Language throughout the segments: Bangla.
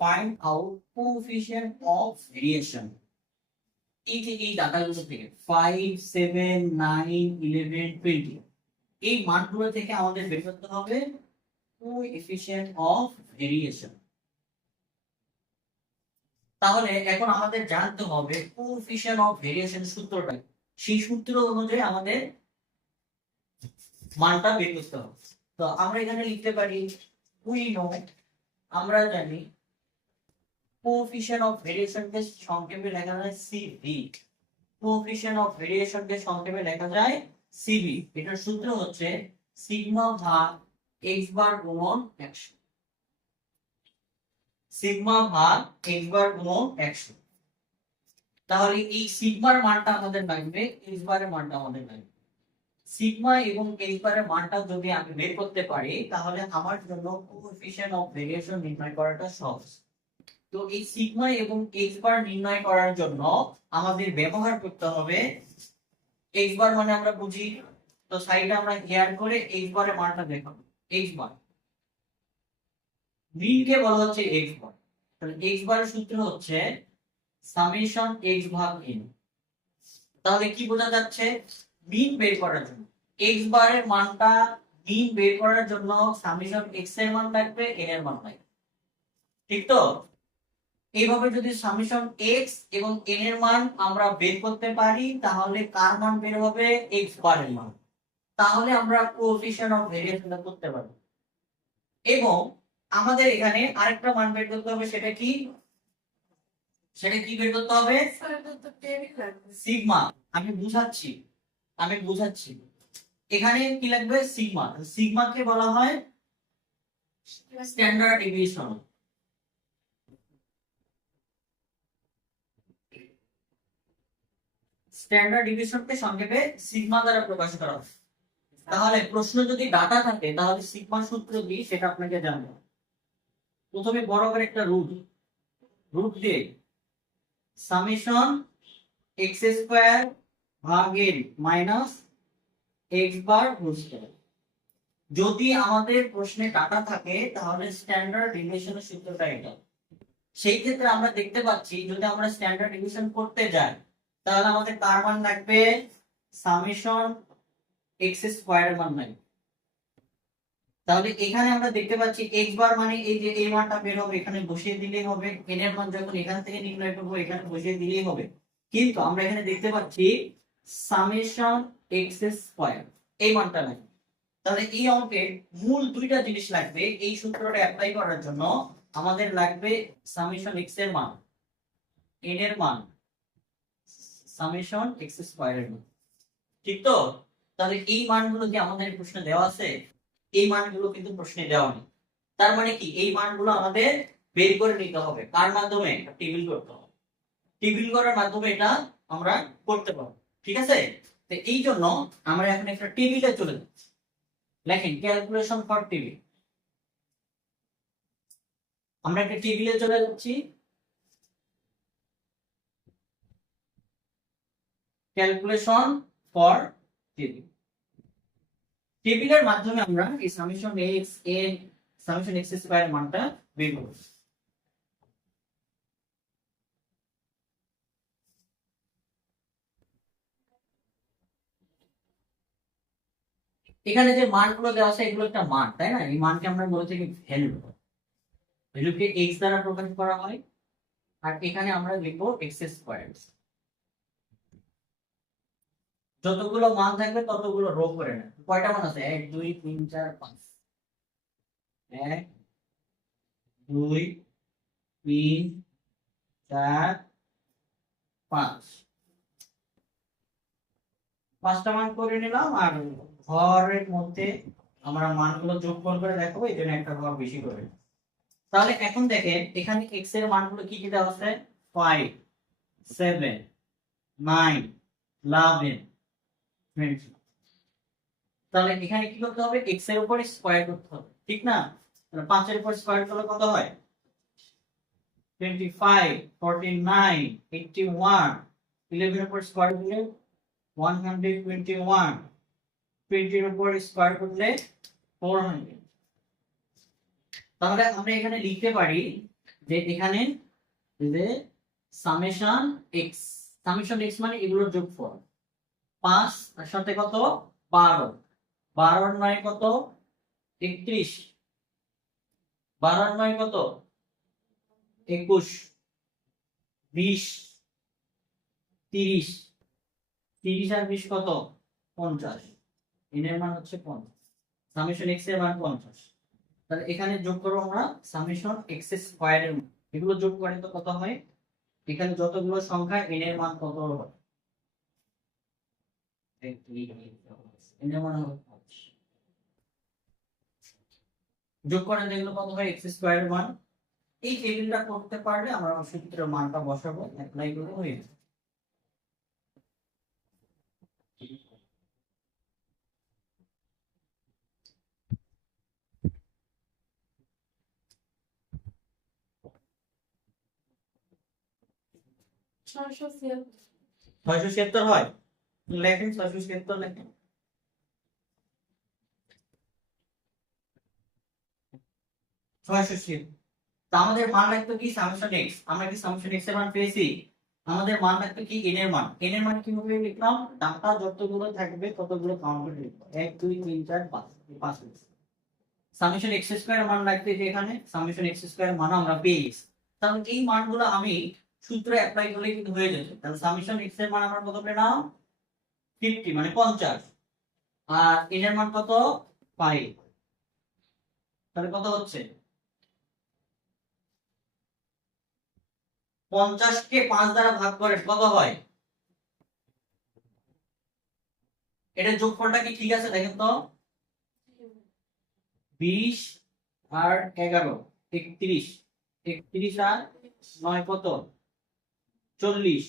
find out coefficient of variation এই ডাটাগুলো থেকে 5 7 9 11 20 এই মানগুলো থেকে আমাদের বের করতে হবে coefficient of variation। তাহলে এখন আমাদের জানতে হবে coefficient of variation সূত্রটা, সেই সূত্র অনুযায়ী আমাদের মানটা বের করতে হবে। তো আমরা এখানে লিখতে পারি we know, আমরা জানি coefficient of variation কে সংক্ষেপে লেখা যায় CV। coefficient of variation কে সংক্ষেপে লেখা যায় CV। এটার সূত্র হচ্ছে সিগমা ভাগ x বার গুণন 100, সিগমা ভাগ x বার গুণন 100। তাহলে এই সিগমার মানটা আমাদের লাগবে, x বারের মানটা আমাদের লাগবে। সিগমা এবং x বারের মানটা যদি আমি বের করতে পারি তাহলে আমার জন্য কোএফিশিয়েন্ট অফ ভেরিয়েশন নির্ণয় করাটা সহজ। তো এই সিগমা এবং x বার নির্ণয় করার জন্য আমাদের ব্যবহার করতে হবে x বার মানে আমরা বুঝি, তো সাইডে আমরা হেয়ার করে x বারের মানটা দেখাবো। x বার মিন কে বলা হচ্ছে x বার, তাহলে x বারের সূত্র হচ্ছে সামেশন x ভাগ n। তাহলে কি বোঝা যাচ্ছে, মিন বের করার জন্য x বারের মানটা মিন বের করার জন্য সামেশন x এর মান লাগবে, n এর মান লাগবে, ঠিক তো? এইভাবে যদি সামেশন x এবং n এর মান আমরা বের করতে পারি তাহলে কার মান বের হবে, x বারের মান। তাহলে আমরা কোএফিশিয়েন্ট অফ ভেরিয়েশনটা করতে পারব। এবং আমাদের এখানে আরেকটা মান বের করতে হবে, সেটা কি বের করতে হবে, সিগমা। আমি বুঝাচ্ছি এখানে কি লাগবে, সিগমা। সিগমাকে বলা হয় স্ট্যান্ডার্ড ডেভিয়েশন। স্ট্যান্ডার্ড ডেভিয়েশনকে সংক্ষেপে সিগমা দ্বারা প্রকাশ করা হয়। তাহলে প্রশ্ন যদি ডাটা থাকে তাহলে সিগমা সূত্র কি সেটা আপনাকে জানতে হবে। প্রথমে বড় করে একটা রুট দিয়ে সামেশন x স্কয়ার ভাগের মাইনাস x বার হোল স্কয়ার। যদি আমাদের প্রশ্নে ডাটা থাকে তাহলে স্ট্যান্ডার্ড ডেভিয়েশনের সূত্রটা এটা। সেই ক্ষেত্রে আমরা দেখতে পাচ্ছি যদি আমরা স্ট্যান্ডার্ড ডেভিয়েশন করতে যাই তাহলে আমাদের কার মান লাগবে, সামেশন x স্কয়ার মান লাগবে। তাহলে এখানে আমরা দেখতে পাচ্ছি x বার মানে এই যে এই মানটা বের হবে এখানে বসিয়ে দিলেই হবে, n এর মান যখন এখান থেকে নির্ণয় করব এখানে বসিয়ে দিলেই হবে। কিন্তু আমরা এখানে দেখতে পাচ্ছি সামেশন x স্কয়ার এই মানটা লাগবে। তাহলে এই অঙ্কে মূল দুইটা জিনিস লাগবে এই সূত্রটা অ্যাপ্লাই করার জন্য। আমাদের লাগবে সামেশন x এর মান, n এর মান, সামেশন x স্কয়ার এর মান, ঠিক তো? তাহলে এই মানগুলো কি আমাদের প্রশ্নে দেওয়া আছে? এই মানগুলো কিন্তু প্রশ্নে দেওয়া নেই। তার মানে কি এই মানগুলো আমাদের বের করে নিতে হবে, কার মাধ্যমে, টেবিল করতে হবে। টেবিল করার মাধ্যমে এটা আমরা করতে পারবো, ঠিক আছে? তো এই জন্য আমরা এখন একটা টেবিলে চলে যাচ্ছি। লেখেন ক্যালকুলেশন ফর টেবিল। আমরা একটা টেবিলে চলে যাচ্ছি, ক্যালকুলেশন ফর টেবিল। টেবিলের মাধ্যমে আমরা এই summation x n summation x square এর মানটা বের করব। এখানে যে মানগুলো দেওয়া আছে এগুলো একটা মান, তাই না? এই মানকে আমরা বলে থাকি ভ্যালু। ভ্যালুকে x দ্বারা প্রকাশ করা হয় আর এখানে আমরা লিখব x স্কয়ার। যতগুলো মান থাকবে ততগুলো রো করে নেন। কয়টা মান আছে, 1 2 3 4 5, 1 2 3 4 5, 5টা মান করে নিলাম। আর ঘরের মধ্যে আমরা মানগুলো যোগ করে দেখাবো, এই জন্য একটা ঘর বেশি করে। তাহলে এখন দেখেন এখানে x এর মানগুলো কি কি দেওয়া আছে, 5 7 9 11 20। তাহলে এখানে কি করতে হবে, x এর উপরে স্কয়ার করতে হবে, ঠিক না? তাহলে 5 এর উপর স্কয়ার করলে কত হয়, 25 49 81। 11 এর উপর স্কয়ার করলে 121। 20 এর উপর স্কয়ার করলে 400। তাহলে আমরা এখানে লিখতে পারি যে এখানে যে সামেশন এক্স মানে এগুলোর যোগফল 5 আর সাথে কত 12, 12 আর 9 কত 31, 12 আর 9 কত 21, 20, 30, 30 আর 20 কত 50, এর মান হচ্ছে 50, সামেশন এক্স এর মান 50। তাহলে এখানে যোগ করব আমরা সামেশন এক্স স্কয়ার এর মান। এগুলো যোগ করে তো কত হয়, এখানে যতগুলো সংখ্যা n এর মান কত হবে, n এর মান হবে 5। যোগ করে দেখলে কত হয় এক্স স্কয়ার এর মান। এই টেবিলটা করতে পারলে আমরা সূত্রের মানটা বসাবো, অ্যাপ্লাই করব, হয়ে যাবে। ছয়শো ছিয়াত্তর 676 হয়, লেখেন 676 লেখেন। 676, তা আমাদের মান রাখতো কি সামেশন এক্স, আমরা কি সামেশন এক্স এর মান পেয়েছি, আমাদের মান রাখতো কি n এর মান। n এর মান কিভাবে লিখলাম, ডাটা যতগুলো থাকবে ততগুলো কাউন্ট করে লিখব, 1 2 3 4 5, 5 সামেশন এক্স স্কয়ার মান রাখতে, যে এখানে সামেশন এক্স স্কয়ার মান আমরা পেয়ে গেছি। তাহলে এই মানগুলো আমি সূত্রে অ্যাপ্লাই করলে কিন্তু হয়ে যেত। তাহলে সামেশন এক্স এর মান আমরা কত পেলাম 50 মানে 50, আর n এর মান কত 5, তাহলে কত হচ্ছে 50 কে 5 দ্বারা ভাগ করে কত হয়, এটার যোগফলটা কি ঠিক আছে দেখেন তো, 20 আর 11 31, 31 আর 9 কত 40,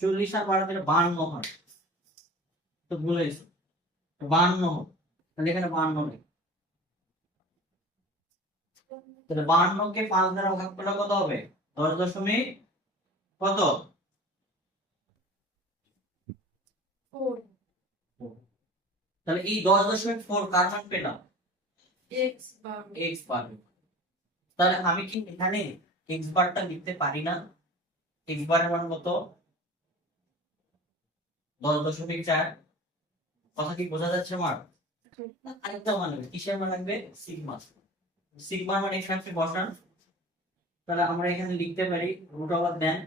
40 আর 12 দিলে 52 হয়, তো ভুলে গেছি 52, তাহলে এখানে 52 নেই। তাহলে 52 কে 5 দ্বারা ভাগ করলে কত হবে 10 দশমিক কত 4 তাহলে এই 10.4 কার মান পেলাম, এক্স বার এক্স বার। তাহলে আমি কি এখানে এক্স বারটা লিখতে পারি না, এক্স বারের মান কত 10.4, কথা কি বোঝা যাচ্ছে আমার। আরেকটা মান লাগবে, কিসের মান লাগবে সিগমা, সিগমা মানে এখানে বসান। তাহলে আমরা এখানে লিখতে পারি রুট ওভার দেন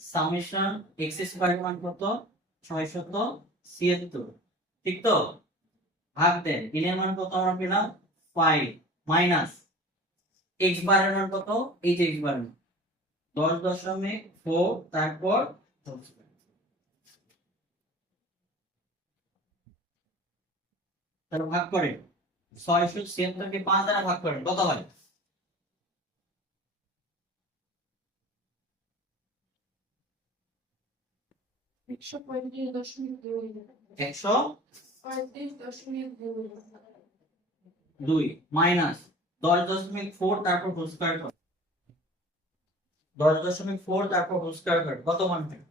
সামেশন এক্স স্কয়ার মান কত 676, ঠিক তো, ভাগ দেন n এর মান কত আমরা পেলাম 5, মাইনাস এক্স বারের মান কত, এই যে এক্স বারের 10.4, তারপর তাহলে ভাগ করে 676 কে 5 দ্বারা ভাগ করেন কত হয়, 135.2 102 35.2 মাইনাস 10.4, তারপর হোল স্কয়ার করেন 10.4, তারপর হোল স্কয়ার করেন কত মান হয়,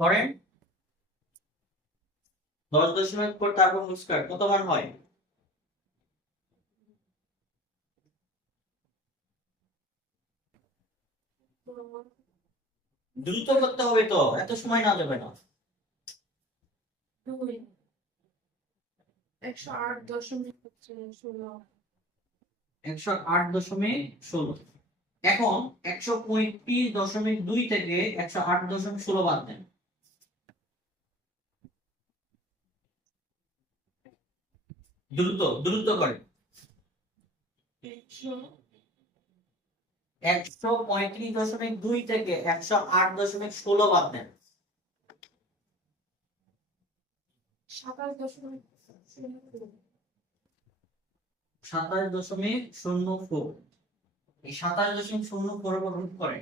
করেন 10.4 তারপর হোল স্কয়ার কত মান হয়, দ্রুত করতে হবে তো, এত সময় না যাবে না। 108.16 108.16, এখন 135.2 থেকে 108.16 বাদ দেন, দ্রুত দ্রুত করেন 135.2 থেকে 108.16 বাদ দেন, 27.04, এই 27.04 এর উপর রুট করে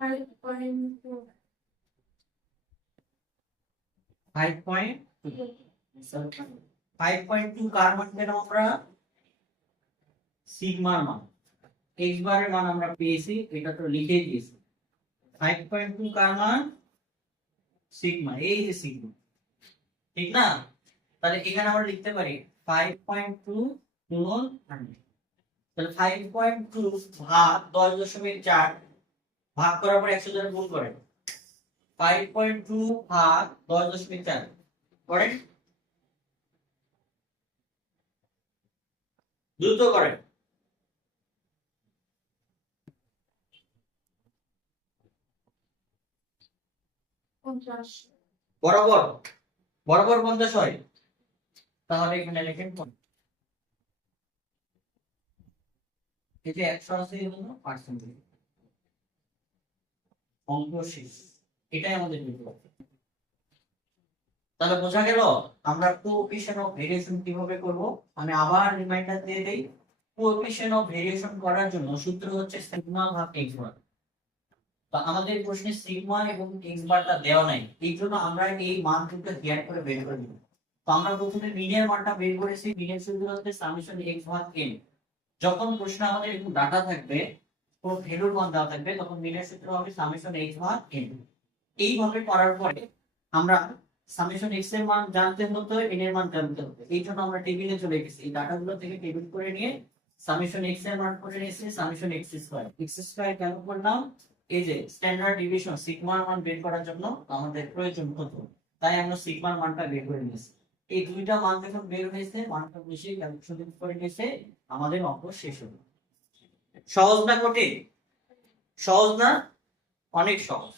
5.2 5.2 কার মান পেলাম আমরা সিগমার মান, এক্স বারের মান আমরা পেয়েছি, এটা তো লিখে দিয়েছি। 5.2 কার মান? সিগমা, এই যে সিগমা, ঠিক না? তাহলে এখানে আমরা লিখতে পারি 5.2 গুণন 100। তাহলে 5.2 ভাগ 10.4 ভাগ করার পর 100 দ্বারা গুণ করেন। 5.2 ভাগ 10.4 করেন, দ্রুত করেন। পঞ্চাশ। বরাবর বরাবর 50 হয়, তাহলে এখানে লিখেন এই যে 100 আছে এগুলো পার্সেন্টেজ, অঙ্ক শেষ। এটাই আমাদের বিকল্প। তাহলে বোঝা গেল আমরা কোএফিশিয়েন্ট অফ ভেরিয়েশন কিভাবে করব। আমি আবার রিমাইন্ডার দিয়ে দেই, কোএফিশিয়েন্ট অফ ভেরিয়েশন করার জন্য সূত্র হচ্ছে সিগমা ভাগ এক্স বার। তো আমাদের প্রশ্নে সিগমা এবং এক্স বারটা দেওয়া নাই, এই জন্য আমরা এই মান দুটো জ্ঞান করে বের করে নিব। তো আমরা প্রথমে মিনের মানটা বের করেছি, মিনের সূত্র হচ্ছে সামেশন এক্স ভাগ এন। যখন প্রশ্ন আমাদের এরকম ডাটা থাকবে, কোন ভ্যালুর মান দেওয়া থাকবে, তখন মিনের সূত্র হবে সামেশন এক্স ভাগ এন। এইভাবে করার পরে আমরা সামেশন এক্স এর মান জানতে হতো, এন এর মান জানতে হতো, এই জন্য আমরা টেবিলে চলে গেছি। এই ডাটাগুলো থেকে টেবিল করে নিয়ে সামেশন এক্স এর মান করে নিয়েছি সামেশন এক্স স্কয়ার কেন করলাম? এই যে স্ট্যান্ডার্ড ডিভিশন সিগমার মান বের করার জন্য আমাদের প্রয়োজন হতো, তাই আমরা সিগমার মানটা বের করে নিয়েছি। এই দুইটা মান যখন বের হয়েছে, মানটা মিশিয়ে ক্যালকুলেশন করে নিয়েছে, আমাদের অঙ্ক শেষ হলো। সহজ না কঠিন? সহজ না? অনেক সহজ।